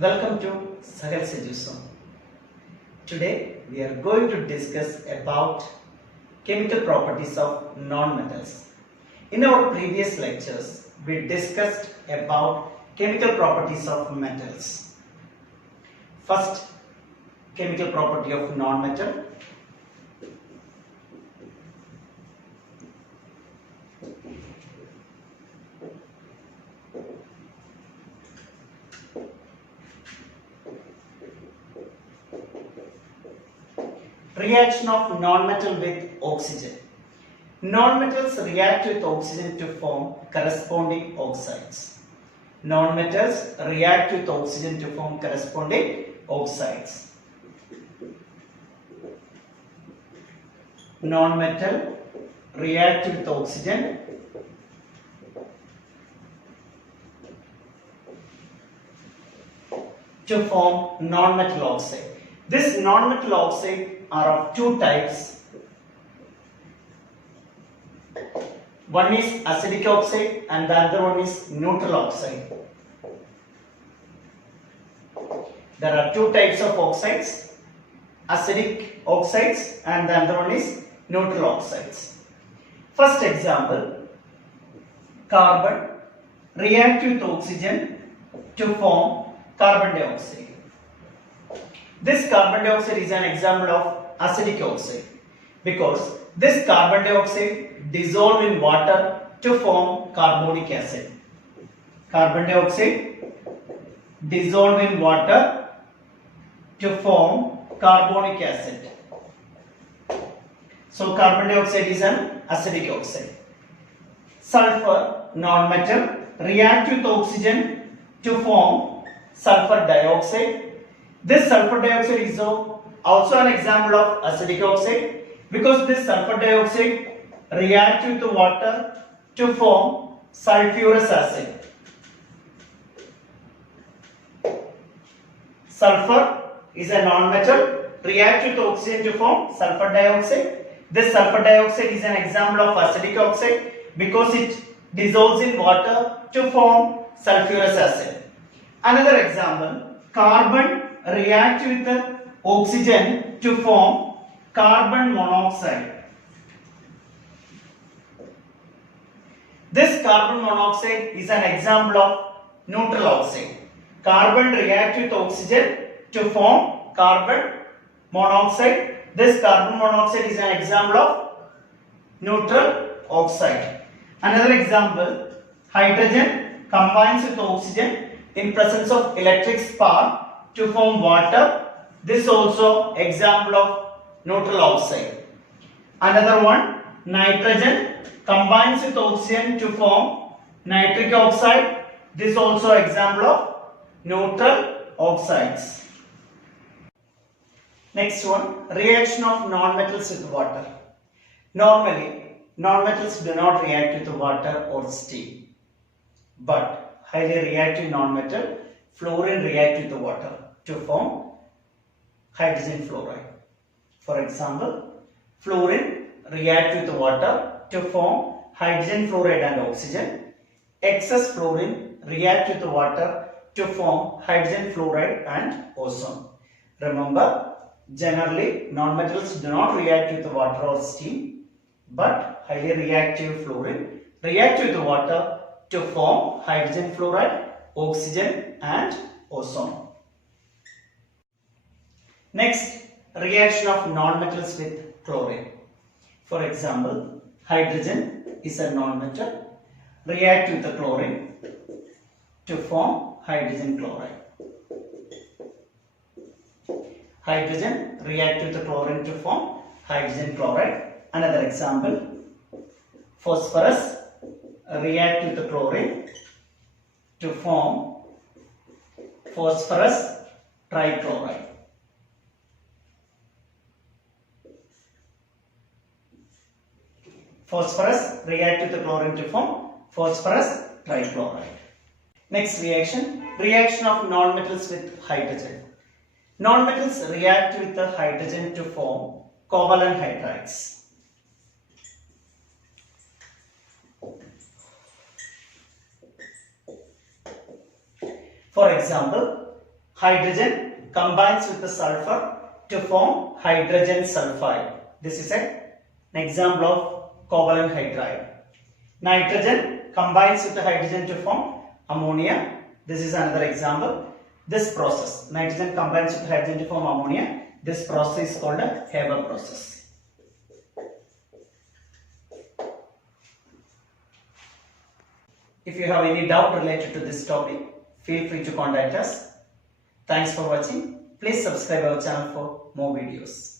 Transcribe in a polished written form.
Welcome to Sagal Sejuson. Today we are going to discuss about chemical properties of non-metals. In our previous lectures, we discussed about chemical properties of metals. First, chemical property of non-metal. Reaction of non-metal with oxygen. Non-metals react with oxygen to form corresponding oxides. Non-metals react with oxygen to form corresponding oxides. Non-metal react with oxygen to form non-metal oxide. This non-metal oxide are of two types. One is acidic oxide and the other one is neutral oxide. There are two types of oxides, acidic oxides and the other one is neutral oxides. First example, carbon react with oxygen to form carbon dioxide. This carbon dioxide is an example of acidic oxide because this carbon dioxide dissolve in water to form carbonic acid. Carbon dioxide dissolve in water to form carbonic acid. So carbon dioxide is an acidic oxide. Sulfur, non-metal, react with oxygen to form sulfur dioxide. This sulfur dioxide is also an example of acidic oxide because this sulfur dioxide reacts with the water to form sulfurous acid. Sulfur is a non-metal, reacts with oxygen to form sulfur dioxide. This sulfur dioxide is an example of acidic oxide because it dissolves in water to form sulfurous acid. Another example, carbon react with the oxygen to form carbon monoxide. This carbon monoxide is an example of neutral oxide. Carbon react with oxygen to form carbon monoxide. This carbon monoxide is an example of neutral oxide. Another example, hydrogen combines with oxygen in presence of electric spark to form water. This also example of neutral oxide. Another one, nitrogen combines with oxygen to form nitric oxide. This also example of neutral oxides. Next one, reaction of non-metals with water. Normally, non-metals do not react with water or steam, but highly reactive non-metal, fluorine react with the water to form hydrogen fluoride. For example, fluorine react with the water to form hydrogen fluoride and oxygen. Excess fluorine react with the water to form hydrogen fluoride and ozone. Remember, generally non-metals do not react with the water or steam, but highly reactive fluorine react with the water to form hydrogen fluoride, oxygen and ozone. Next, reaction of non-metals with chlorine. For example, hydrogen is a non-metal, react with the chlorine to form hydrogen chloride. Hydrogen react with the chlorine to form hydrogen chloride. Another example, phosphorus react with the chlorine to form phosphorus trichloride. Phosphorus react with the chlorine to form phosphorus trichloride. Next reaction, reaction of non-metals with hydrogen. Non-metals react with the hydrogen to form covalent hydrides. For example, hydrogen combines with the sulfur to form hydrogen sulfide. This is an example of covalent hydride. Nitrogen combines with the hydrogen to form ammonia. This is another example. This process, nitrogen combines with hydrogen to form ammonia. This process is called a Haber process. If you have any doubt related to this topic, feel free to contact us. Thanks for watching. Please subscribe our channel for more videos.